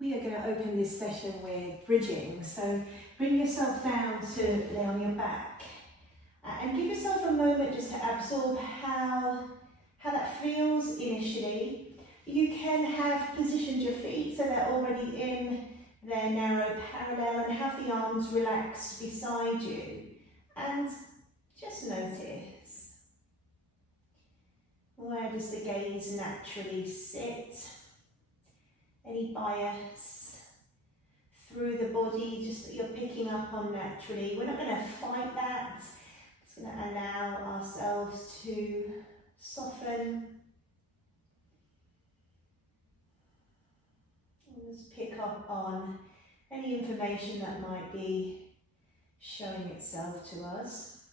We are going to open this session with bridging. So bring yourself down to lay on your back and give yourself a moment just to absorb how that feels initially. You can have positioned your feet so they're already in their narrow parallel and have the arms relaxed beside you. And just notice, where does the gaze naturally sit? Any bias through the body just that you're picking up on naturally. We're not going to fight that. Just going to allow ourselves to soften. And just pick up on any information that might be showing itself to us.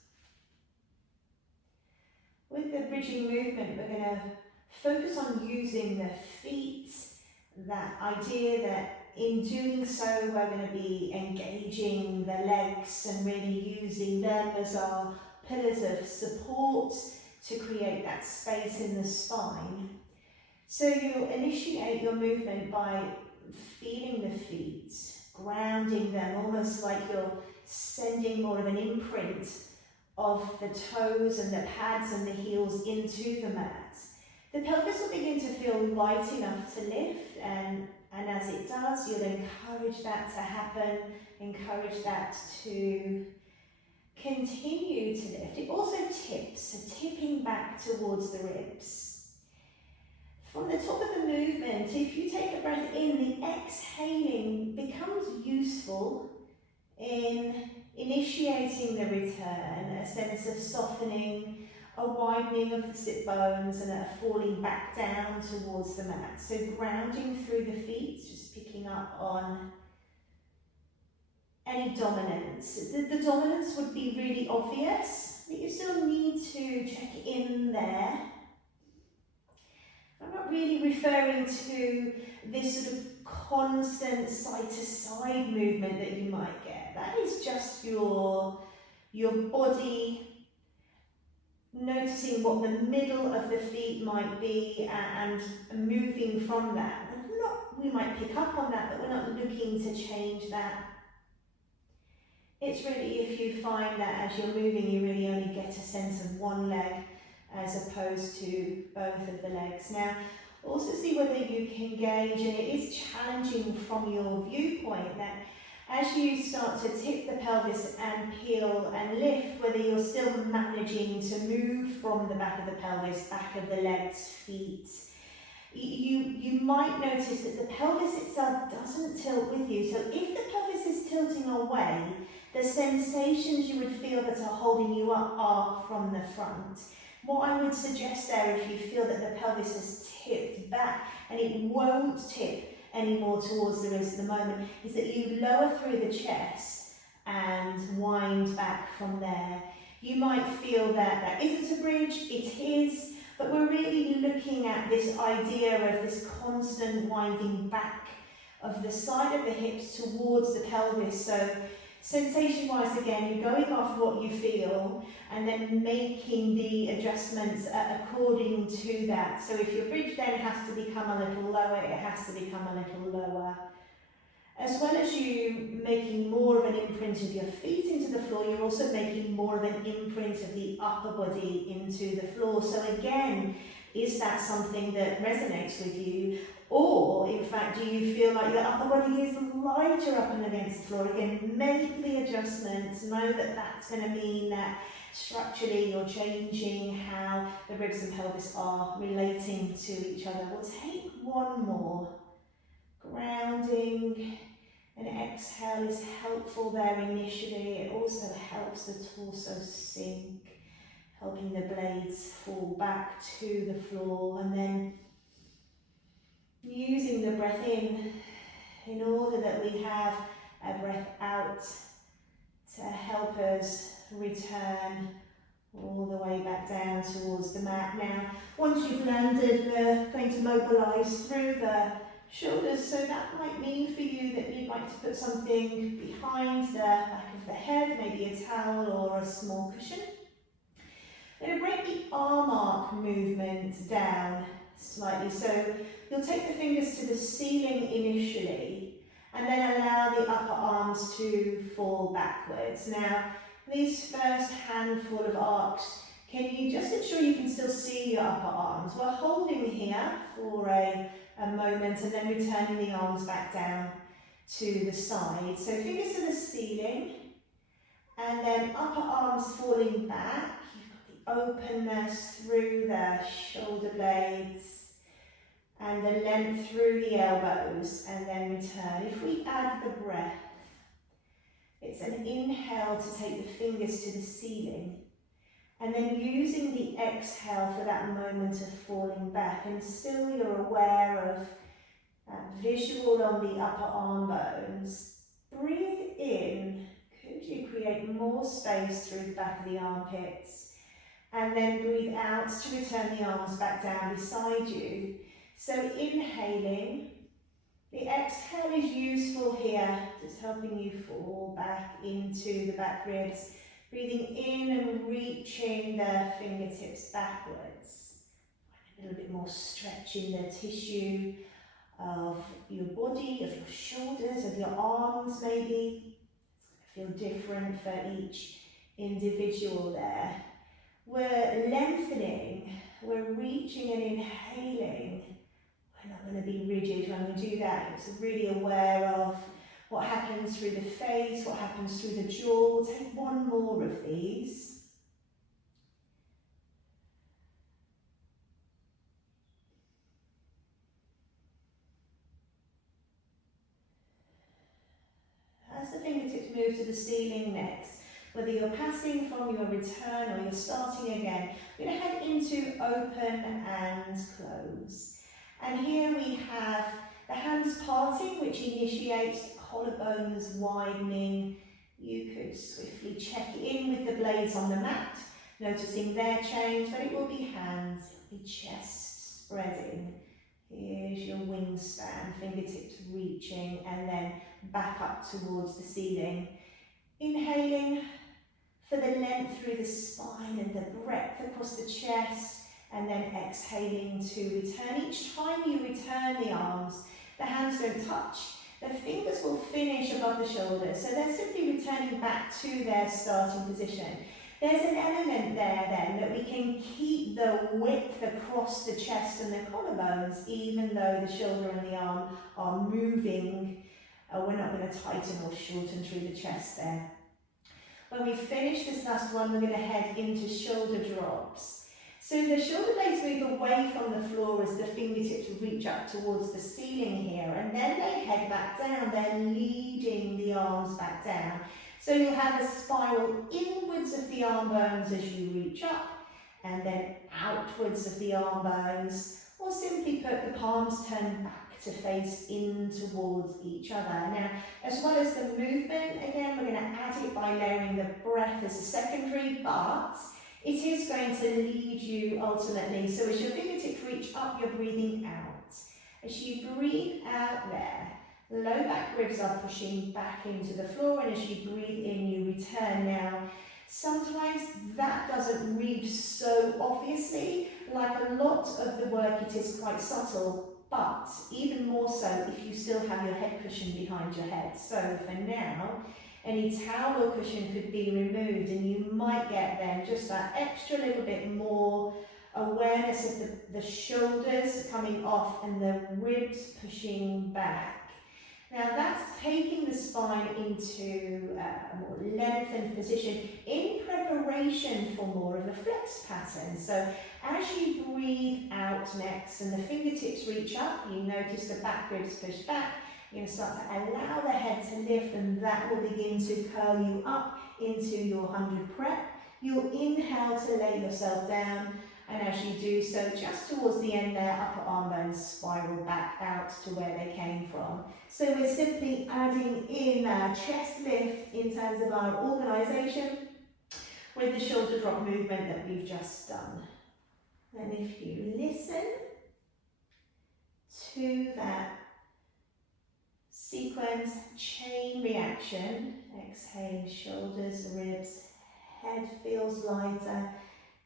With the bridging movement, we're going to focus on using the feet. That idea that in doing so we're going to be engaging the legs and really using them as our pillars of support to create that space in the spine. So you'll initiate your movement by feeling the feet, grounding them, almost like you're sending more of an imprint of the toes and the pads and the heels into the mat. The pelvis will begin to feel light enough to lift, and as it does, you'll encourage that to happen, encourage that to continue to lift. It also tips, so tipping back towards the ribs. From the top of the movement, if you take a breath in, the exhaling becomes useful in initiating the return, a sense of softening, a widening of the sit bones and a falling back down towards the mat. So grounding through the feet, just picking up on any dominance. The dominance would be really obvious, but you still need to check in there. I'm not really referring to this sort of constant side-to-side movement that you might get. That is just your body noticing what the middle of the feet might be and moving from that. We might pick up on that, but we're not looking to change that. It's really if you find that as you're moving, you really only get a sense of one leg as opposed to both of the legs. Now, also see whether you can gauge, and it is challenging from your viewpoint, that as you start to tip the pelvis and peel and lift, whether you're still managing to move from the back of the pelvis, back of the legs, feet. You might notice that the pelvis itself doesn't tilt with you. So if the pelvis is tilting away, the sensations you would feel that are holding you up are from the front. What I would suggest there, if you feel that the pelvis has tipped back and it won't tip any more towards the ribs at the moment, is that you lower through the chest and wind back from there. You might feel that that isn't a bridge, it is, but we're really looking at this idea of this constant winding back of the side of the hips towards the pelvis. So sensation-wise, again, you're going off what you feel and then making the adjustments according to that. So if your bridge then has to become a little lower, it has to become a little lower. As well as you making more of an imprint of your feet into the floor, you're also making more of an imprint of the upper body into the floor. So again, is that something that resonates with you? Or, in fact, do you feel like your upper body is lighter up and against the floor? Again, make the adjustments. Know that that's going to mean that structurally you're changing how the ribs and pelvis are relating to each other. We'll take one more. Grounding and exhale is helpful there initially. It also helps the torso sink, helping the blades fall back to the floor, and then using the breath in order that we have a breath out to help us return all the way back down towards the mat. Now, once you've landed, we're going to mobilise through the shoulders, so that might mean for you that you'd like to put something behind the back of the head, maybe a towel or a small cushion. Then break the arm arc movement down slightly. So you'll take the fingers to the ceiling initially, to fall backwards. Now, this first handful of arcs, can you just ensure you can still see your upper arms? We're holding here for a moment and then returning the arms back down to the side. So fingers to the ceiling, and then upper arms falling back. You've got the openness through the shoulder blades and the length through the elbows, and then return. If we add the breath, it's an inhale to take the fingers to the ceiling, and then using the exhale for that moment of falling back, and still you're aware of that visual on the upper arm bones. Breathe in. Could you create more space through the back of the armpits? And then breathe out to return the arms back down beside you. So inhaling. The exhale is useful here, just helping you fall back into the back ribs. Breathing in and reaching the fingertips backwards. Find a little bit more stretch in the tissue of your body, of your shoulders, of your arms maybe. It's going to feel different for each individual there. We're lengthening, we're reaching and inhaling. We're not going to be rigid when we do that. It's really aware of what happens through the face, what happens through the jaw. We'll take one more of these. As the fingertips move to the ceiling next, whether you're passing from your return or you're starting again, we're going to head into open and close. And here we have the hands parting, which initiates collarbones widening. You could swiftly check in with the blades on the mat, noticing their change, but it will be hands, it will be chest spreading. Here's your wingspan, fingertips reaching, and then back up towards the ceiling. Inhaling for the length through the spine and the breadth across the chest, and then exhaling to return. Each time you return the arms, the hands don't touch. The fingers will finish above the shoulders, so they're simply returning back to their starting position. There's an element there then that we can keep the width across the chest and the collarbones, even though the shoulder and the arm are moving. We're not going to tighten or shorten through the chest there. When we finish this last one, we're going to head into shoulder drops. So the shoulder blades move away from the floor as the fingertips reach up towards the ceiling here, and then they head back down. They're leading the arms back down. So you'll have a spiral inwards of the arm bones as you reach up, and then outwards of the arm bones, or simply put, the palms turn back to face in towards each other. Now, as well as the movement, again, we're going to add it by layering the breath as a secondary, but it is going to lead you ultimately. So as your fingertips reach up, you're breathing out. As you breathe out there, low back ribs are pushing back into the floor, and as you breathe in, you return. Now, sometimes that doesn't read so obviously. Like a lot of the work, it is quite subtle, but even more so if you still have your head cushion behind your head. So for now, any towel or cushion could be removed, and you might get then just that extra little bit more awareness of the shoulders coming off and the ribs pushing back. Now that's taking the spine into a more lengthened position in preparation for more of a flex pattern. So as you breathe out next and the fingertips reach up, you notice the back ribs push back. You're going to start to allow the head to lift, and that will begin to curl you up into your 100 prep. You'll inhale to lay yourself down, and as you do so, just towards the end there, upper arm bones spiral back out to where they came from. So we're simply adding in a chest lift in terms of our organisation with the shoulder drop movement that we've just done. And if you listen to that sequence, chain reaction, exhaling shoulders, ribs, head feels lighter,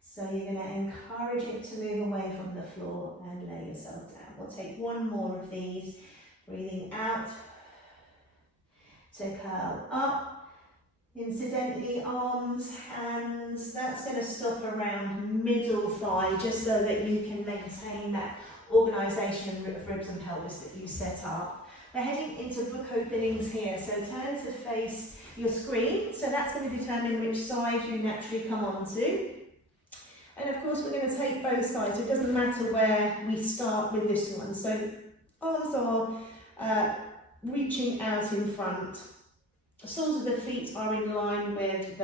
so you're going to encourage it to move away from the floor and lay yourself down. We'll take one more of these, breathing out, to curl up. Incidentally, arms, hands, that's going to stop around middle thigh, just so that you can maintain that organisation of ribs and pelvis that you set up. We're heading into book openings here, so turn to face your screen. So that's going to determine which side you naturally come onto. And of course we're going to take both sides, so it doesn't matter where we start with this one. So arms are reaching out in front. The soles of the feet are in line with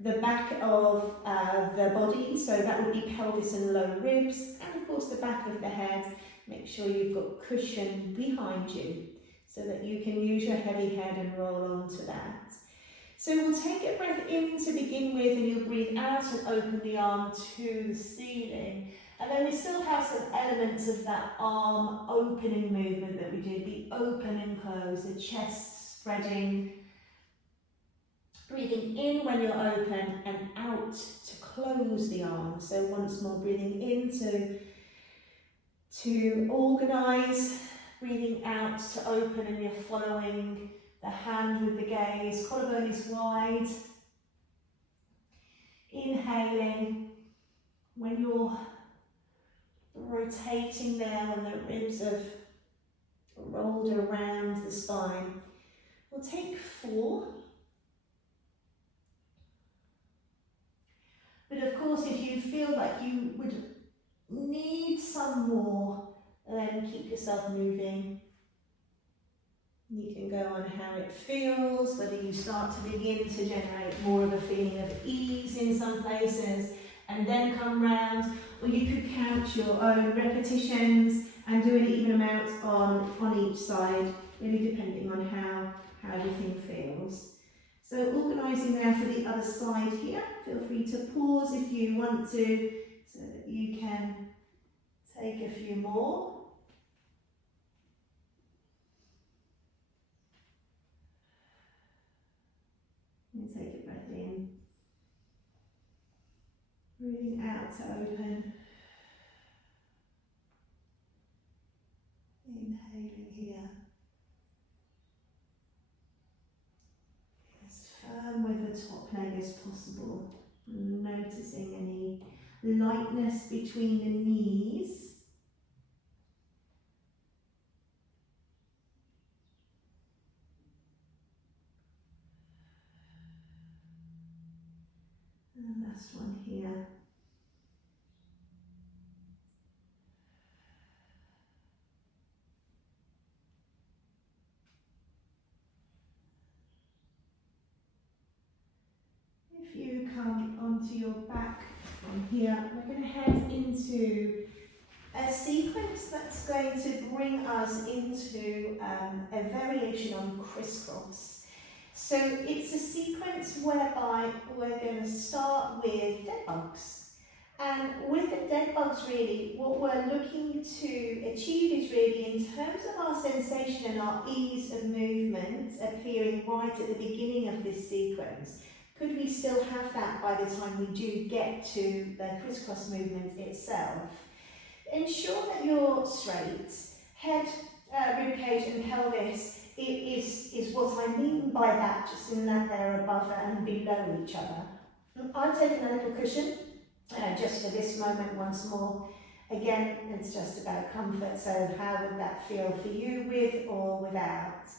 the back of the body, so that would be pelvis and lower ribs, and of course the back of the head. Make sure you've got cushion behind you so that you can use your heavy head and roll onto that. So we'll take a breath in to begin with, and you'll breathe out and open the arm to the ceiling. And then we still have some elements of that arm opening movement that we did, the open and close, the chest spreading. Breathing in when you're open and out to close the arm. So once more, breathing in to organise, breathing out to open, and you're following the hand with the gaze. Collarbone is wide. Inhaling when you're rotating there, when the ribs have rolled around the spine. We'll take 4. But of course, if you feel like you would need some more, then keep yourself moving. You can go on how it feels, whether you start to begin to generate more of a feeling of ease in some places, and then come round, or you could count your own repetitions and do an even amount on each side, really depending on how everything feels. So organising now for the other side here. Feel free to pause if you want to, so that you can take a few more. And take a breath in. Breathing out to open. Inhaling here. As firm with the top leg as possible. Noticing any lightness between the knees. And the last one here. If you come onto your back from here, we're going to head into a sequence that's going to bring us into a variation on Criss-Cross. So it's a sequence whereby we're going to start with dead bugs. And with the dead bugs, really, what we're looking to achieve is really, in terms of our sensation and our ease of movement appearing right at the beginning of this sequence, could we still have that by the time we do get to the Criss-Cross movement itself? Ensure that you're straight. Head, ribcage and pelvis is what I mean by that, just in that they're above and below each other. I've taken a little cushion just for this moment once more. Again, it's just about comfort, so how would that feel for you, with or without?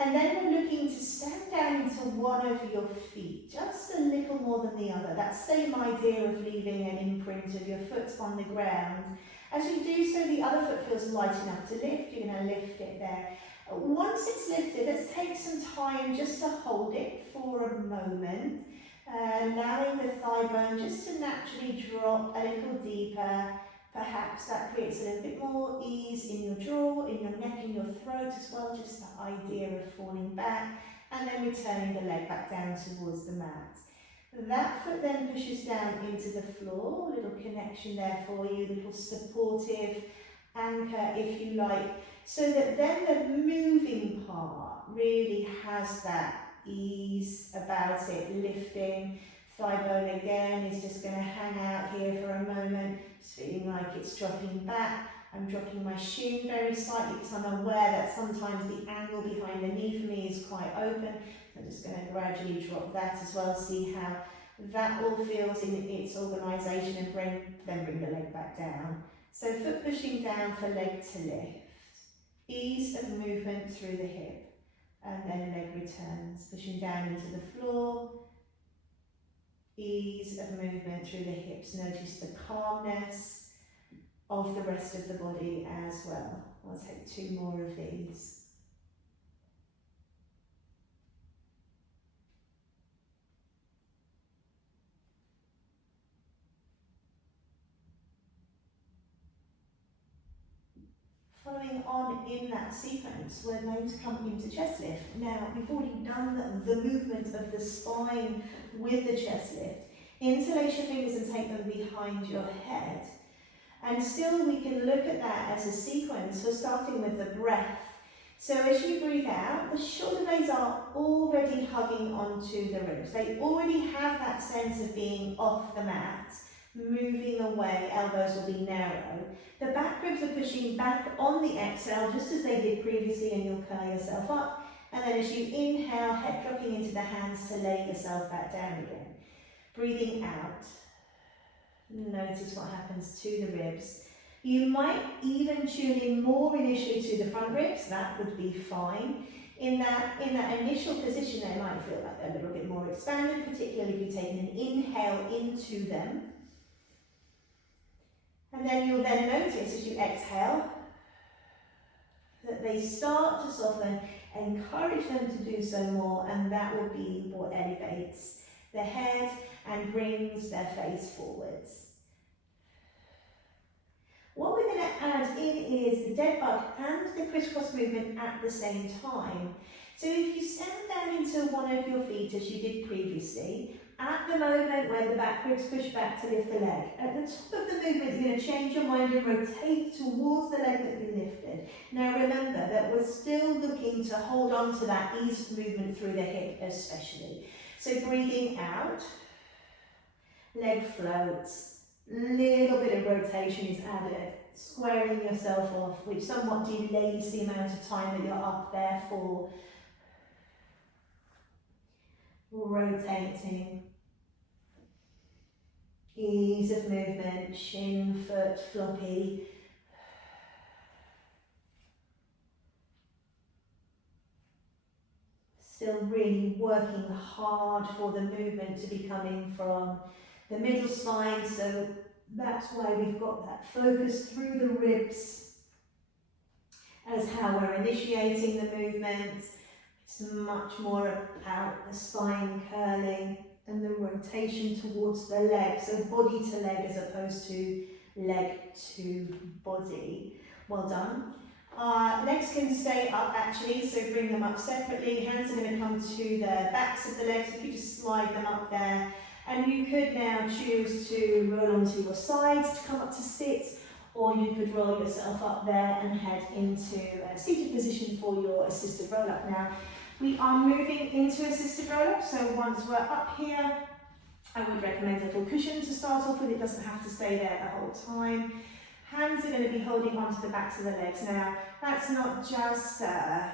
And then we're looking to stand down into one of your feet, just a little more than the other. That same idea of leaving an imprint of your foot on the ground. As you do so, the other foot feels light enough to lift. You're going to lift it there. Once it's lifted, let's take some time just to hold it for a moment, allowing the thigh bone just to naturally drop a little deeper. Perhaps that creates a little bit more ease in your jaw, in your neck, in your throat as well, just the idea of falling back, and then returning the leg back down towards the mat. That foot then pushes down into the floor, a little connection there for you, a little supportive anchor if you like, so that then the moving part really has that ease about it, lifting. Thigh bone again is just going to hang out here for a moment, just feeling like it's dropping back, I'm dropping my shin very slightly because I'm aware that sometimes the angle behind the knee for me is quite open. I'm just going to gradually drop that as well, see how that all feels in its organisation, and then bring the leg back down. So foot pushing down for leg to lift. Ease of movement through the hip, and then leg returns, pushing down into the floor. Ease of movement through the hips. Notice the calmness of the rest of the body as well. I'll take 2 more of these. Following on in that sequence, we're going to come into chest lift. Now, we've already done the movement of the spine with the chest lift. Interlace your fingers and take them behind your head. And still we can look at that as a sequence. So starting with the breath. So as you breathe out, the shoulder blades are already hugging onto the ribs. They already have that sense of being off the mat, moving away, elbows will be narrow. The back ribs are pushing back on the exhale, just as they did previously, and you'll curl yourself up. And then as you inhale, head dropping into the hands to lay yourself back down again. Breathing out. Notice what happens to the ribs. You might even tune in more initially to the front ribs, that would be fine. In that initial position, they might feel like they're a little bit more expanded, particularly if you take an inhale into them. And then you'll then notice as you exhale that they start to soften. Encourage them to do so more, and that will be what elevates the head and brings their face forwards. What we're going to add in is the dead bug and the crisscross movement at the same time. So if you stand down into one of your feet as you did previously, at the moment where the back ribs push back to lift the leg, at the top of the movement you're going to change your mind and rotate towards the leg that you lifted. Now remember that we're still looking to hold on to that ease of movement through the hip especially. So breathing out, leg floats, little bit of rotation is added, squaring yourself off, which somewhat delays the amount of time that you're up there for. Rotating, ease of movement, shin, foot, floppy. Still really working hard for the movement to be coming from the middle spine, so that's why we've got that focus through the ribs as how we're initiating the movement. It's much more about the spine curling and the rotation towards the leg, so body to leg as opposed to leg to body. Well done. Legs can stay up actually, so bring them up separately. Hands are going to come to the backs of the legs. If you just slide them up there, and you could now choose to roll onto your sides to come up to sit, or you could roll yourself up there and head into a seated position for your assisted roll up. Now, we are moving into assisted roll up, so once we're up here, I would recommend a little cushion to start off with. It doesn't have to stay there the whole time. Hands are going to be holding onto the backs of the legs. Now, that's not just a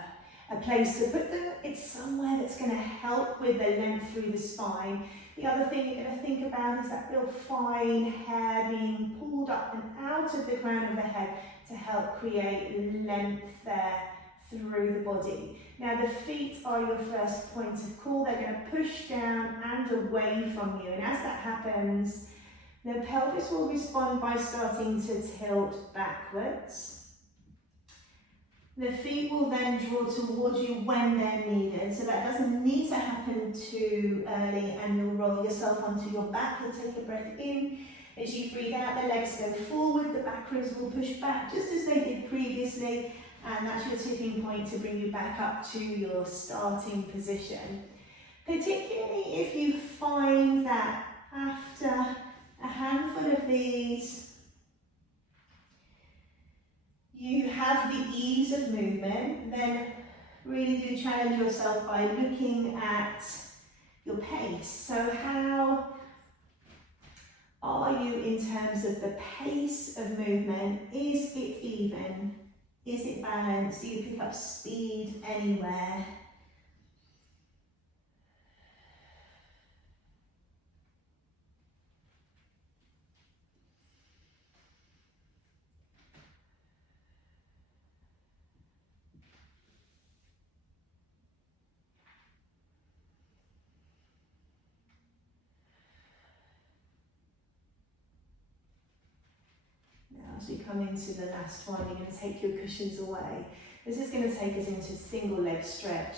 place to put them, it's somewhere that's going to help with the length through the spine. The other thing you're going to think about is that real fine hair being pulled up and out of the crown of the head to help create length there through the body. Now the feet are your first point of call. They're going to push down and away from you, and as that happens, the pelvis will respond by starting to tilt backwards. The feet will then draw towards you when they're needed, so that doesn't need to happen too early, and you'll roll yourself onto your back. You'll take a breath in. As you breathe out, the legs go forward, the back ribs will push back just as they did previously, and that's your tipping point to bring you back up to your starting position. Particularly if you find that after a handful of these, you have the ease of movement, then really do challenge yourself by looking at your pace. So how are you in terms of the pace of movement? Is it even? Is it balanced? Do you pick up speed anywhere? As we come into the last one, you're going to take your cushions away. This is going to take us into single leg stretch.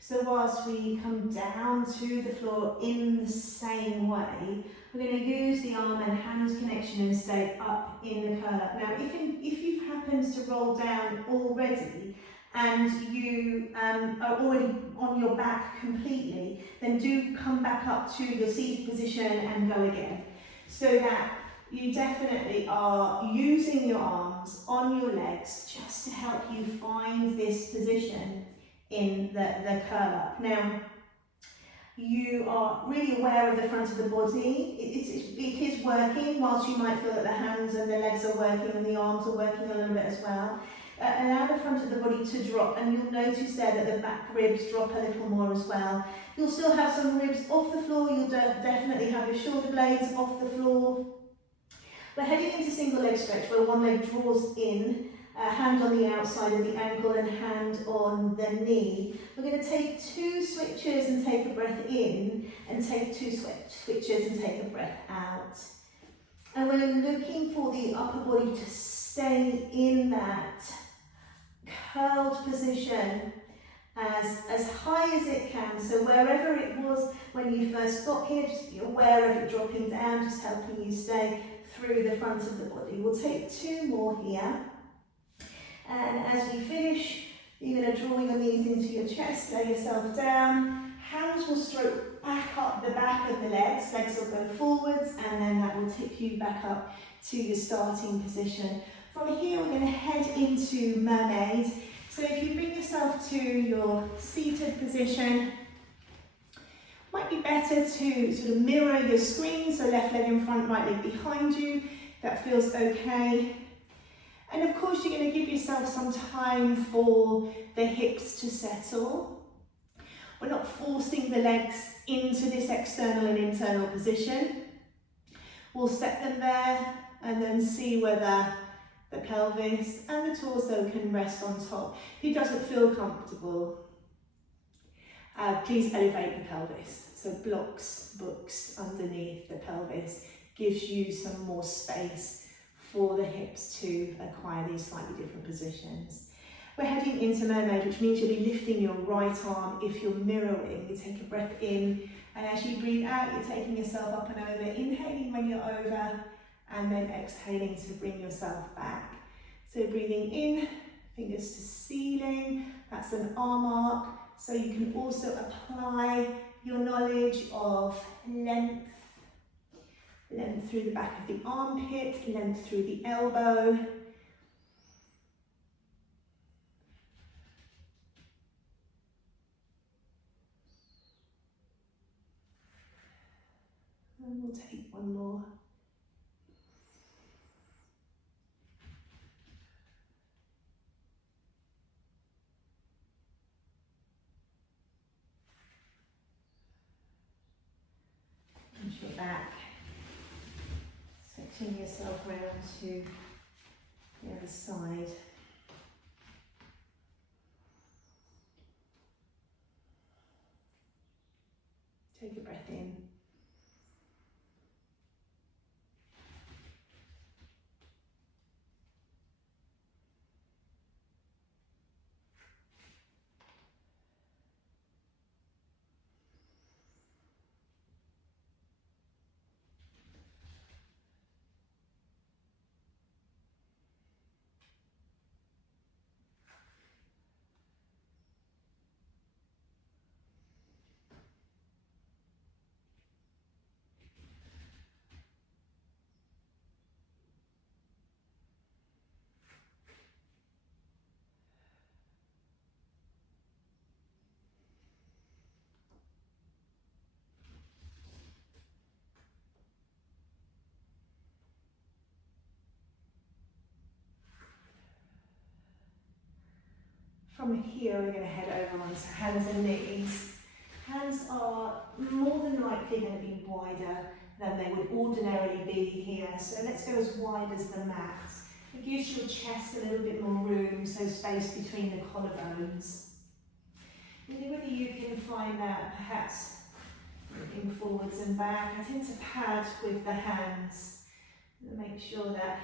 So whilst we come down to the floor in the same way, we're going to use the arm and hands connection and stay up in the curl up. Now, if you've happened to roll down already and you are already on your back completely, then do come back up to your seated position and go again. So that you definitely are using your arms on your legs just to help you find this position in the curl up. Now, you are really aware of the front of the body. It is working, whilst you might feel that the hands and the legs are working and the arms are working a little bit as well. Allow the front of the body to drop, and you'll notice there that the back ribs drop a little more as well. You'll still have some ribs off the floor. You'll definitely have your shoulder blades off the floor. We're heading into single leg stretch where one leg draws in, hand on the outside of the ankle and hand on the knee. We're going to take 2 switches and take a breath in, and take 2 switches and take a breath out. And we're looking for the upper body to stay in that curled position as high as it can. So wherever it was when you first got here, just be aware of it dropping down, just helping you stay through the front of the body. We'll take 2 more here. And as we finish, you're going to draw your knees into your chest, lay yourself down. Hands will stroke back up the back of the legs. Legs will go forwards, and then that will tip you back up to your starting position. From here, we're going to head into Mermaid. So if you bring yourself to your seated position, might be better to sort of mirror your screen, so left leg in front, right leg behind you. That feels okay. And of course, you're going to give yourself some time for the hips to settle. We're not forcing the legs into this external and internal position. We'll set them there and then see whether the pelvis and the torso can rest on top. If it doesn't feel comfortable, please elevate the pelvis. So books underneath the pelvis gives you some more space for the hips to acquire these slightly different positions. We're heading into Mermaid, which means you'll be lifting your right arm if you're mirroring. You take a breath in, and as you breathe out, you're taking yourself up and over, inhaling when you're over, and then exhaling to bring yourself back. So breathing in, fingers to ceiling, that's an arm arc. So you can also apply your knowledge of length through the back of the armpit, length through the elbow. And we'll take one more. Once you're back, switching yourself around to the other side. Take a breath in. From here, we're going to head over onto hands and knees. Hands are more than likely going to be wider than they would ordinarily be here. So let's go as wide as the mat. It gives your chest a little bit more room, so space between the collarbones. Really whether you can find that perhaps moving forwards and back. I tend to pad with the hands and make sure that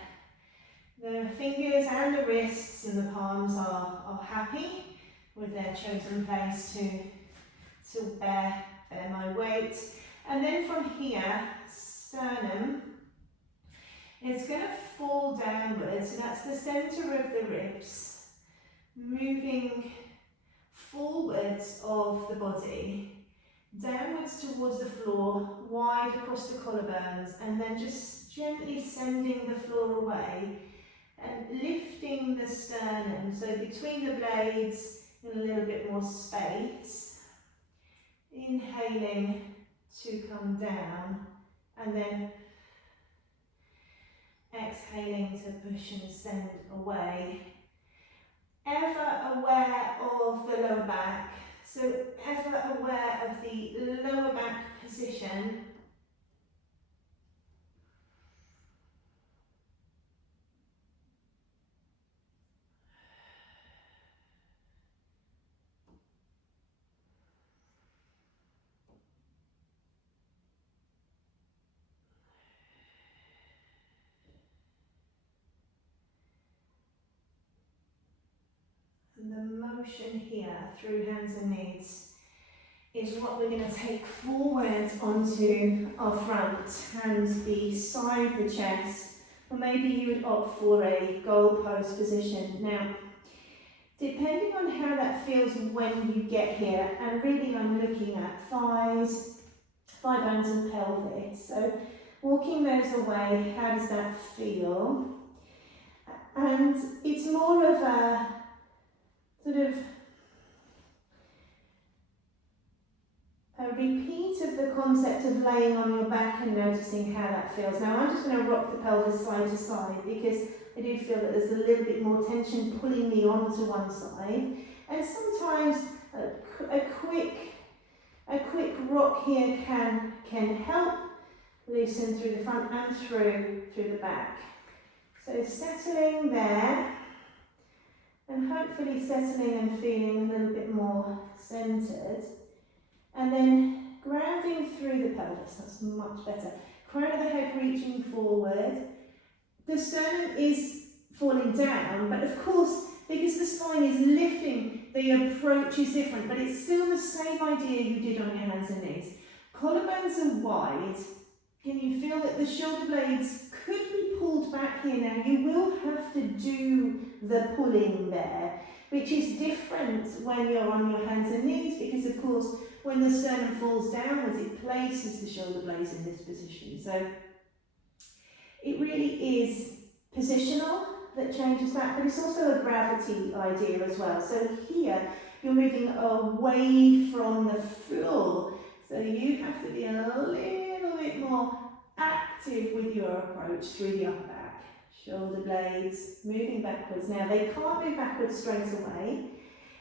the fingers and the wrists and the palms are happy with their chosen place to bear my weight. And then from here, sternum is going to fall downwards, so that's the centre of the ribs, moving forwards of the body, downwards towards the floor, wide across the collarbones, and then just gently sending the floor away and lifting the sternum, so between the blades in a little bit more space. Inhaling to come down, and then exhaling to push and send away. Ever aware of the lower back, so ever aware of the lower back position. And the motion here through hands and knees is what we're going to take forward onto our front, hands beside the chest, or maybe you would opt for a goalpost position. Now, depending on how that feels when you get here, and really I'm looking at thighs, thigh bones and pelvis, so walking those away, how does that feel? And it's more of a sort of a repeat of the concept of laying on your back and noticing how that feels. Now I'm just going to rock the pelvis side to side because I do feel that there's a little bit more tension pulling me onto one side. And sometimes a quick rock here can help loosen through the front and through the back. So settling there, and hopefully settling and feeling a little bit more centered. And then grounding through the pelvis, that's much better. Crown of the head reaching forward. The sternum is falling down, but of course, because the spine is lifting, the approach is different, but it's still the same idea you did on your hands and knees. Collarbones are wide. Can you feel that the shoulder blades could be pulled back here now? You will have to do the pulling there, which is different when you're on your hands and knees, because of course, when the sternum falls downwards, it places the shoulder blades in this position. So it really is positional that changes that, but it's also a gravity idea as well. So here, you're moving away from the floor. So you have to be a little bit more active with your approach through the upper back. Shoulder blades moving backwards. Now they can't move backwards straight away.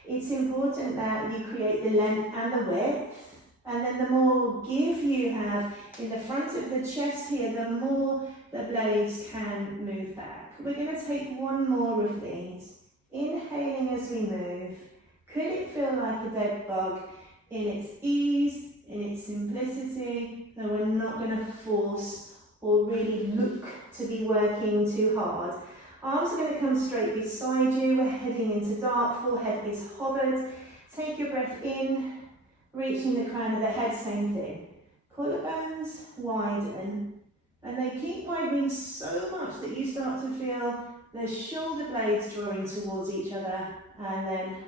It's important that you create the length and the width, and then the more give you have in the front of the chest here, the more the blades can move back. We're going to take one more of these. Inhaling as we move. Could it feel like a dead bug in its ease, in its simplicity? No, we're not going to force or really look to be working too hard. Arms are going to come straight beside you. We're heading into dart. Forehead is hovered. Take your breath in, reaching the crown of the head, same thing. Collarbones widen, and they keep widening so much that you start to feel the shoulder blades drawing towards each other, and then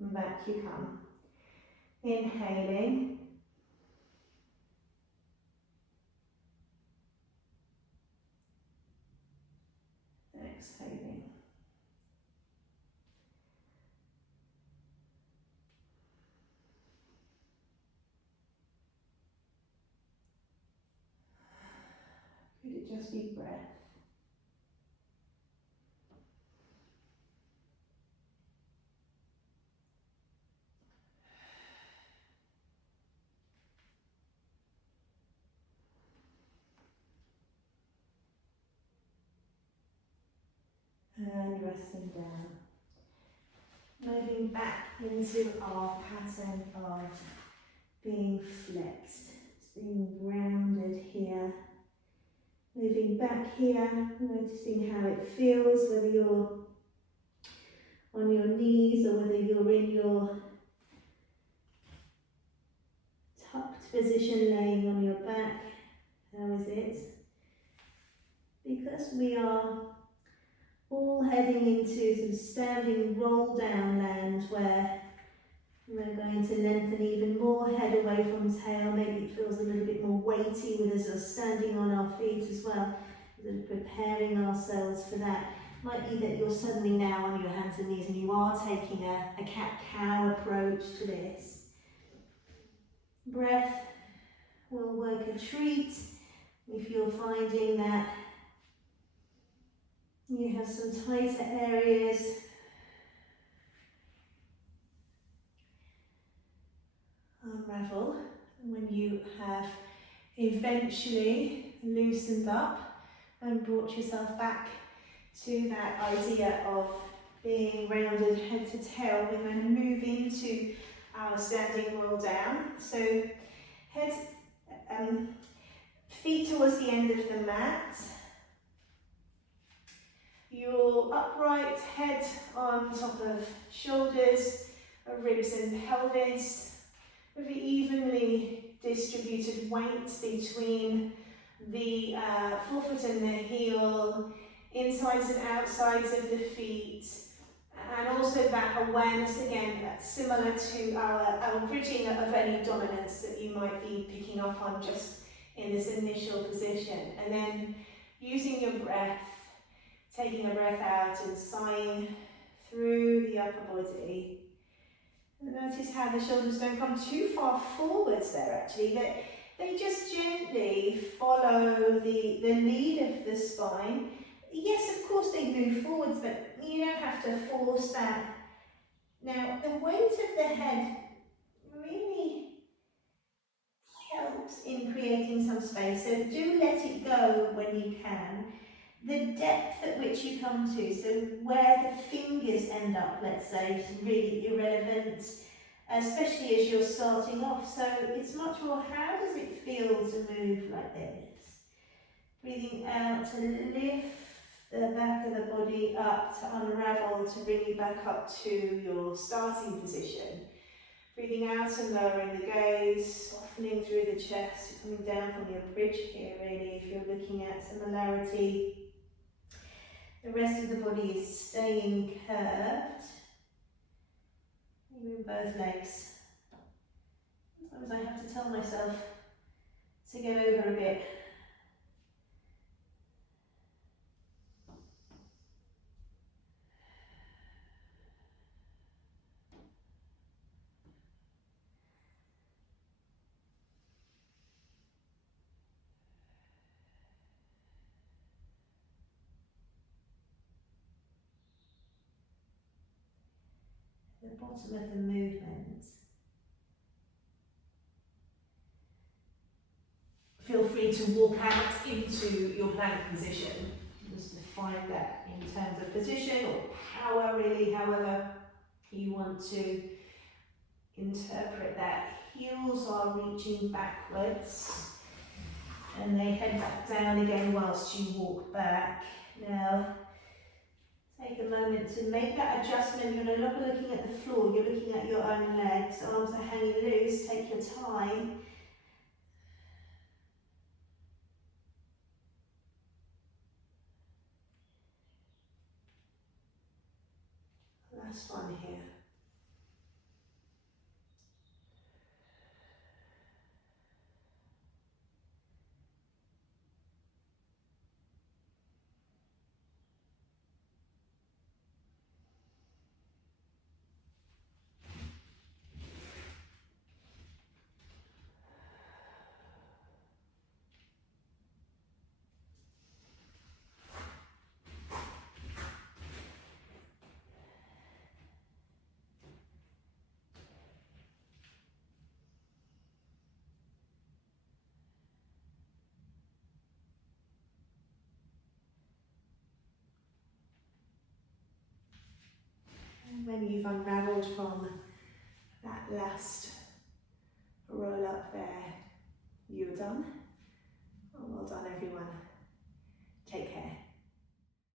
back you come. Inhaling. Exhaling. Could it just be breath? and resting down. Moving back into our pattern of being flexed, it's being grounded here. Moving back here, noticing how it feels, whether you're on your knees or whether you're in your tucked position laying on your back. How is it? Because we are all heading into some standing roll down land where we're going to lengthen even more, head away from tail. Maybe it feels a little bit more weighty with us as standing on our feet as well, sort of preparing ourselves for that. Might be that you're suddenly now on your hands and knees and you are taking a cat-cow approach to this. Breath will work a treat if you're finding that you have some tighter areas. Unravel. And when you have eventually loosened up and brought yourself back to that idea of being rounded head to tail, we're going to move into our standing roll down. So head, feet towards the end of the mat. Your upright head on top of shoulders, ribs and pelvis, with evenly distributed weight between the forefoot and the heel, insides and outsides of the feet, and also that awareness, again, similar to our bridging of any dominance that you might be picking up on just in this initial position. And then using your breath, taking a breath out and sighing through the upper body. And notice how the shoulders don't come too far forwards there actually, that they just gently follow the lead of the spine. Yes, of course they move forwards, but you don't have to force that. Now, the weight of the head really helps in creating some space, so do let it go when you can. The depth at which you come to, so where the fingers end up, let's say, is really irrelevant, especially as you're starting off. So it's much more, how does it feel to move like this? Breathing out to lift the back of the body up, to unravel, to bring you back up to your starting position. Breathing out and lowering the gaze, softening through the chest, coming down from your bridge here really, if you're looking at similarity. The rest of the body is staying curved, even both legs. Sometimes I have to tell myself to get over a bit. At the bottom of the movement, feel free to walk out into your plank position. Just define that in terms of position or power really, however you want to interpret that. Heels are reaching backwards and they head back down again whilst you walk back. Now, take a moment to make that adjustment. You're no longer looking at the floor, you're looking at your own legs. Arms are hanging loose, take your time. Last one here. When you've unravelled from that last roll up there, you're done. Oh, well done everyone.